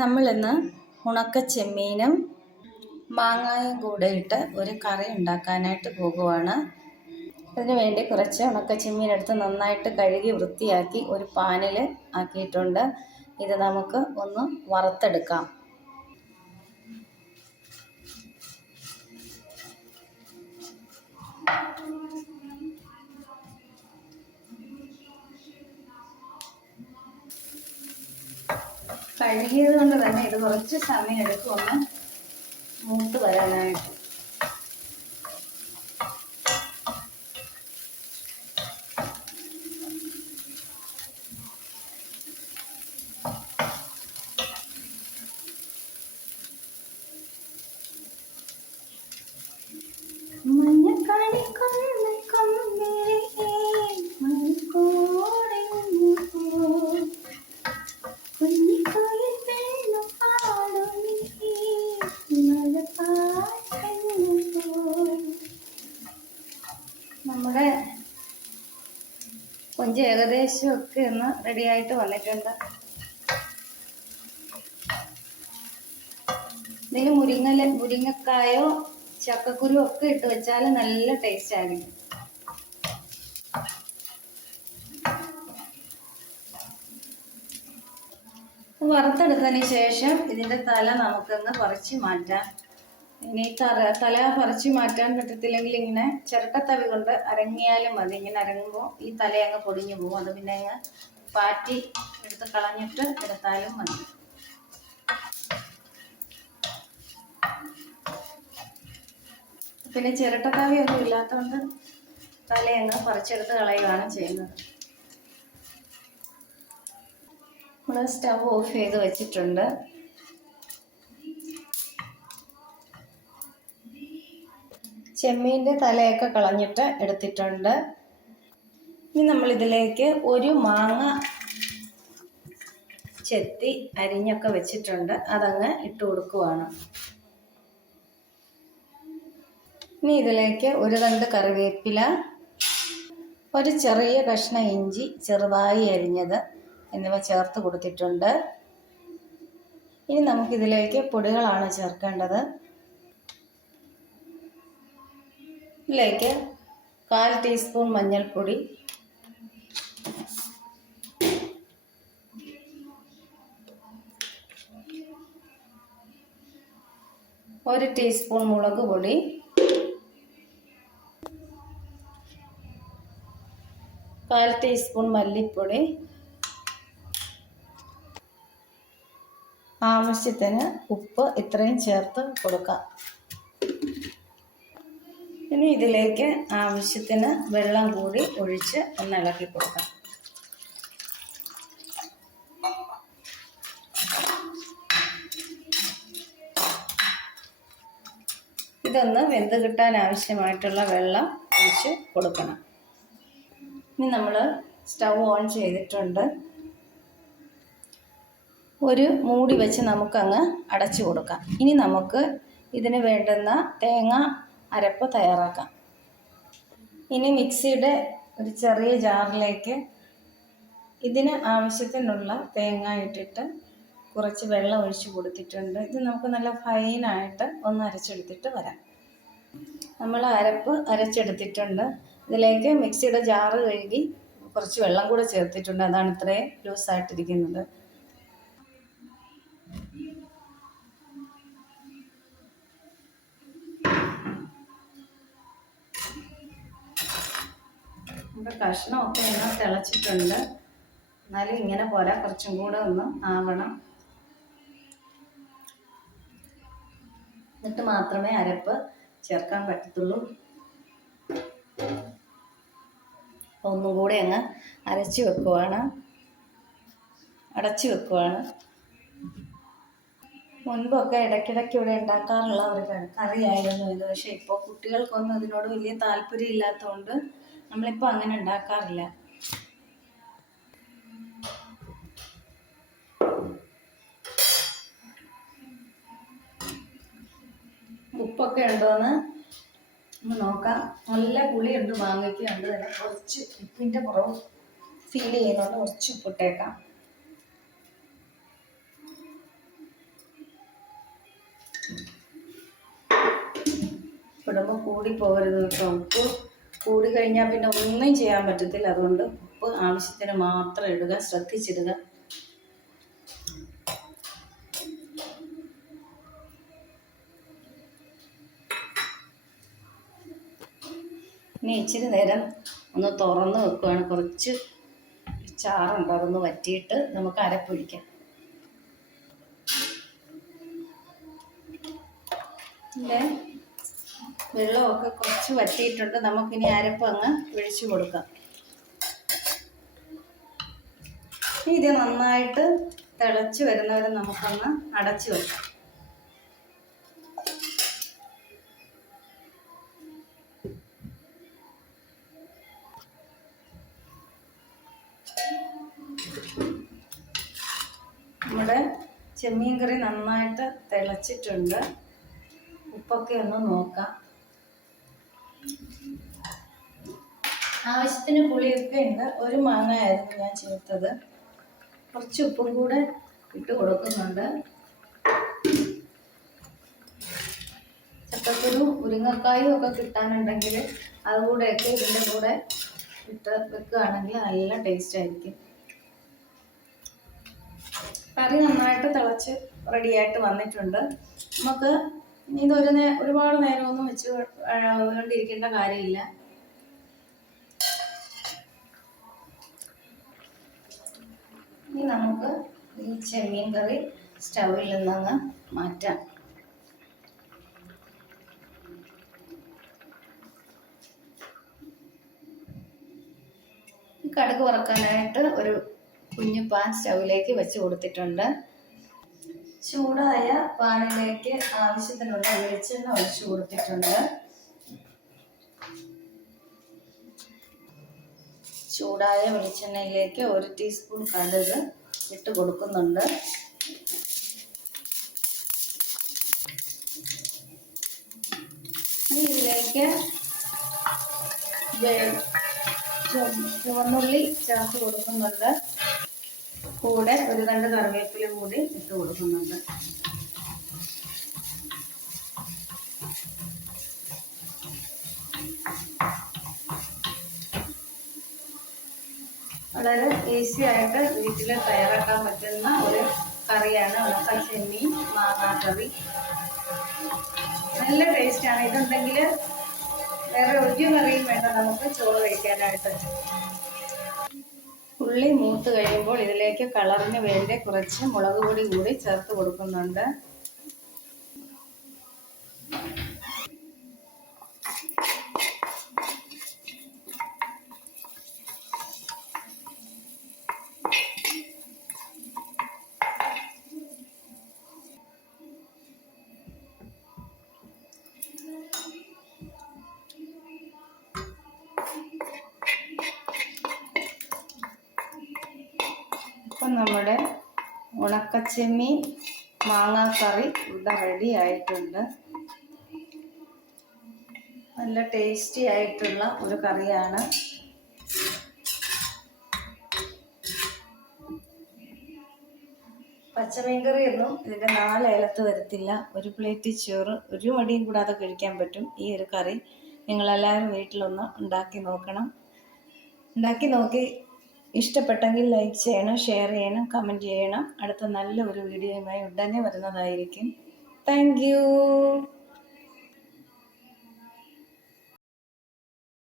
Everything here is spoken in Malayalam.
നമ്മളിന്ന് ഉണക്കച്ചെമ്മീനും മാങ്ങായും കൂടെ ഇട്ട് ഒരു കറി ഉണ്ടാക്കാനായിട്ട് പോകുവാണ്. അതിന് വേണ്ടി കുറച്ച് ഉണക്കച്ചെമ്മീൻ എടുത്ത് നന്നായിട്ട് കഴുകി വൃത്തിയാക്കി ഒരു പാനിൽ ആക്കിയിട്ടുണ്ട്. ഇത് നമുക്ക് ഒന്ന് വറുത്തെടുക്കാം. കഴുകിയത് കൊണ്ട് തന്നെ ഇത് കുറച്ച് സമയം എടുക്കും ഒന്ന് മൂത്ത് വരാനായിട്ട്. നമ്മുടെ കൊഞ്ച് ഏകദേശം ഒക്കെ ഒന്ന് റെഡിയായിട്ട് വന്നിട്ടുണ്ട്. ഇതിൽ മുരിങ്ങക്കായോ ചക്കക്കുരു ഒക്കെ ഇട്ട് വെച്ചാൽ നല്ല ടേസ്റ്റ് ആയിരിക്കും. വറുത്തെടുത്തതിന് ശേഷം ഇതിൻ്റെ തല നമുക്കൊന്ന് പറിച്ച് മാറ്റാം. ഇനി തല പറിച്ച് മാറ്റാൻ പറ്റത്തില്ലെങ്കിൽ ഇങ്ങനെ ചിരട്ടത്തവി കൊണ്ട് അരങ്ങിയാലും മതി. ഇങ്ങനെ അരങ്ങുമ്പോൾ ഈ തല അങ്ങ് പൊടിഞ്ഞു പോകും. അത് പിന്നെ അങ്ങ് പാറ്റി എടുത്ത് കളഞ്ഞിട്ട് എടുത്താലും മതി. പിന്നെ ചിരട്ടത്തവിയൊന്നും ഇല്ലാത്തതുകൊണ്ട് തലയങ്ങ് പറിച്ചെടുത്ത് കളയുകയാണ് ചെയ്യുന്നത്. നമ്മൾ സ്റ്റവ് ഓഫ് ചെയ്ത് വെച്ചിട്ടുണ്ട്. ചെമ്മീൻ്റെ തലയൊക്കെ കളഞ്ഞിട്ട് എടുത്തിട്ടുണ്ട്. ഇനി നമ്മളിതിലേക്ക് ഒരു മാങ്ങ ചെത്തി അരിഞ്ഞൊക്കെ വെച്ചിട്ടുണ്ട്. അതങ്ങ് ഇട്ട് കൊടുക്കുവാണ്. ഇനി ഇതിലേക്ക് ഒരു തണ്ട് കറിവേപ്പില, ഒരു ചെറിയ കഷ്ണം ഇഞ്ചി ചെറുതായി അരിഞ്ഞത് എന്നിവ ചേർത്ത് കൊടുത്തിട്ടുണ്ട്. ഇനി നമുക്കിതിലേക്ക് പൊടികളാണ് ചേർക്കേണ്ടത്. ഇതിലേക്ക് 1/4 ടീസ്പൂൺ മഞ്ഞൾപ്പൊടി, 1 ടീസ്പൂൺ മുളക് പൊടി, 1/4 ടീസ്പൂൺ മല്ലിപ്പൊടി, ആവശ്യത്തിന് ഉപ്പ്, ഇത്രയും ചേർത്ത് കൊടുക്കാം. ഇനി ഇതിലേക്ക് ആവശ്യത്തിന് വെള്ളം കൂടി ഒഴിച്ച് ഒന്ന് ഇളക്കി കൊടുക്കാം. ഇതൊന്ന് വെന്ത് കിട്ടാൻ ആവശ്യമായിട്ടുള്ള വെള്ളം ഒഴിച്ച് കൊടുക്കണം. ഇനി നമ്മൾ സ്റ്റൗ ഓൺ ചെയ്തിട്ടുണ്ട്. ഒരു മൂടി വെച്ച് നമുക്കങ്ങ് അടച്ചു കൊടുക്കാം. ഇനി നമുക്ക് ഇതിന് വേണ്ടുന്ന തേങ്ങ അരപ്പ് തയ്യാറാക്കാം. ഇനി മിക്സിയുടെ ഒരു ചെറിയ ജാറിലേക്ക് ഇതിന് ആവശ്യത്തിനുള്ള തേങ്ങ ഇട്ടിട്ട് കുറച്ച് വെള്ളം ഒഴിച്ച് കൊടുത്തിട്ടുണ്ട്. ഇത് നമുക്ക് നല്ല ഫൈനായിട്ട് ഒന്ന് അരച്ചെടുത്തിട്ട് വരാം. നമ്മൾ അരപ്പ് അരച്ചെടുത്തിട്ടുണ്ട്. ഇതിലേക്ക് മിക്സിയുടെ ജാറ് കഴുകി കുറച്ച് വെള്ളം കൂടെ ചേർത്തിട്ടുണ്ട്. അതാണ് ഇത്രയും ലൂസായിട്ടിരിക്കുന്നത്. നമ്മുടെ കഷ്ണമൊക്കെ ഇങ്ങനെ തിളച്ചിട്ടുണ്ട്. എന്നാലും ഇങ്ങനെ പോരാ, കുറച്ചും കൂടെ ഒന്ന് ആവണം. എന്നിട്ട് മാത്രമേ അരപ്പ് ചേർക്കാൻ പറ്റത്തുള്ളൂ. ഒന്നും കൂടെ അങ്ങ് അരച്ച് വെക്കുവാണ്, അടച്ചു വെക്കുവാണ്. മുൻപൊക്കെ ഇടയ്ക്കിടയ്ക്ക് ഇവിടെ ഉണ്ടാക്കാറുള്ള ഒരു കറിയായിരുന്നു ഇത്. പക്ഷേ ഇപ്പോൾ കുട്ടികൾക്കൊന്നും ഇതിനോട് വലിയ താല്പര്യം ഇല്ലാത്തതുകൊണ്ട് നമ്മളിപ്പോൾ അങ്ങനെ ഉണ്ടാക്കാറില്ല. ഉപ്പൊക്കെ ഉണ്ടോയെന്ന് നോക്കാം. നല്ല പുളിയുണ്ട്, മാങ്ങയ്ക്കുണ്ട്. തന്നെ കുറച്ച് ഉപ്പിൻ്റെ കുറവ് ഫീൽ ചെയ്യുന്നുണ്ട്. കുറച്ച് ഉപ്പിട്ടേക്കാം. ഇടുമ്പോൾ കൂടി പോകരുത് കേട്ടോ. ഉപ്പ് കൂടി കഴിഞ്ഞാൽ പിന്നെ ഒന്നും ചെയ്യാൻ പറ്റത്തില്ല. അതുകൊണ്ട് ഉപ്പ് ആവശ്യത്തിന് മാത്രം ഇടുക, ശ്രദ്ധിച്ചിടുക. ഇനി ഇച്ചിരി നേരം ഒന്ന് തുറന്ന് വെക്കുകയാണ്. കുറച്ച് ചാറുണ്ട്, അതൊന്ന് വറ്റിയിട്ട് നമുക്ക് അരപ്പൊഴിക്കാം. ഇതിൻ്റെ വെള്ളമൊക്കെ കുറച്ച് വറ്റിയിട്ടുണ്ട്. നമുക്കിനി അരപ്പ് അങ്ങ് ഒഴിച്ചു കൊടുക്കാം. ഇത് നന്നായിട്ട് തിളച്ച് വരുന്നവരെ നമുക്കൊന്ന് അടച്ചു വെക്കാം. നമ്മുടെ ചെമ്മീൻ കറി നന്നായിട്ട് തിളച്ചിട്ടുണ്ട്. ഉപ്പൊക്കെ ഒന്ന് നോക്കാം. ആവശ്യത്തിന് പുളിയൊക്കെ ഉണ്ട്. ഒരു മാങ്ങയായിരുന്നു ഞാൻ ചേർത്തത്. കുറച്ച് ഉപ്പും കൂടെ ഇട്ട് കൊടുക്കുന്നുണ്ട്. ചക്കക്കുരു മുരിങ്ങക്കായും ഒക്കെ കിട്ടാനുണ്ടെങ്കിൽ അതുകൂടെയൊക്കെ ഇതിൻ്റെ കൂടെ ഇട്ട് വെക്കുകയാണെങ്കിൽ നല്ല ടേസ്റ്റ് ആയിരിക്കും. കറി നന്നായിട്ട് തിളച്ച് റെഡിയായിട്ട് വന്നിട്ടുണ്ട്. നമുക്ക് ഒരുപാട് നേരമൊന്നും വെച്ച് കൊണ്ടിരിക്കേണ്ട കാര്യമില്ല. ഇനി നമുക്ക് ഈ ചെമ്മീൻ കറി സ്റ്റൗവിൽ നിന്നങ്ങ് മാറ്റാം. കടുക് വറക്കാനായിട്ട് ഒരു കുഞ്ഞു പാൻ സ്റ്റൗവിലേക്ക് വെച്ച് കൊടുത്തിട്ടുണ്ട്. ചൂടായ പാനിലേക്ക് ആവശ്യത്തിനുള്ള വെളിച്ചെണ്ണ ഒഴിച്ചു കൊടുത്തിട്ടുണ്ട്. ചൂടായ വെളിച്ചെണ്ണയിലേക്ക് 1 ടീസ്പൂൺ കടുക് ഇട്ട് കൊടുക്കുന്നുണ്ട്. ഇതിലേക്ക് ചുവന്നുള്ളി ചേർത്ത് കൊടുക്കുന്നുണ്ട്. കൂടെ ഒരു 2 കറിവേപ്പില കൂടി ഇട്ട് കൊടുക്കുന്നുണ്ട്. വളരെ ഈസി ആയിട്ട് വീട്ടിൽ തയ്യാറാക്കാൻ പറ്റുന്ന ഒരു കറിയാണ് ഉണക്ക ചെമ്മീൻ മാങ്ങാക്കറി. നല്ല ടേസ്റ്റാണ്. ഇതുണ്ടെങ്കിൽ വേറെ ഒരു കറിയും വേണ്ട നമുക്ക് ചോറ് കഴിക്കാനായിട്ട്. ഉള്ളി മൂത്ത് കഴിയുമ്പോൾ ഇതിലേക്ക് കളറിന് വേണ്ടി കുറച്ച് മുളക് പൊടി കൂടി ചേർത്ത് കൊടുക്കുന്നുണ്ട്. അപ്പം നമ്മുടെ ഉണക്കച്ചെമ്മീൻ മാങ്ങാക്കറി ഇവിടെ റെഡി ആയിട്ടുണ്ട്. നല്ല ടേസ്റ്റി ആയിട്ടുള്ള ഒരു കറിയാണ്. പച്ചമീൻ കറിയൊന്നും ഇതിൻ്റെ 4 അയലത്ത് വരത്തില്ല. ഒരു പ്ലേറ്റ് ചോറ് ഒരു മടിയും കൂടാതെ കഴിക്കാൻ പറ്റും. ഈ ഒരു കറി നിങ്ങളെല്ലാവരും വീട്ടിലൊന്ന് ഉണ്ടാക്കി നോക്കണം. ഉണ്ടാക്കി നോക്കി ഇഷ്ടപ്പെട്ടെങ്കിൽ ലൈക്ക് ചെയ്യണം, ഷെയർ ചെയ്യണം, കമൻറ്റ് ചെയ്യണം. അടുത്ത നല്ല ഒരു വീഡിയോയുമായി ഉടനെ വരുന്നതായിരിക്കും. Thank you.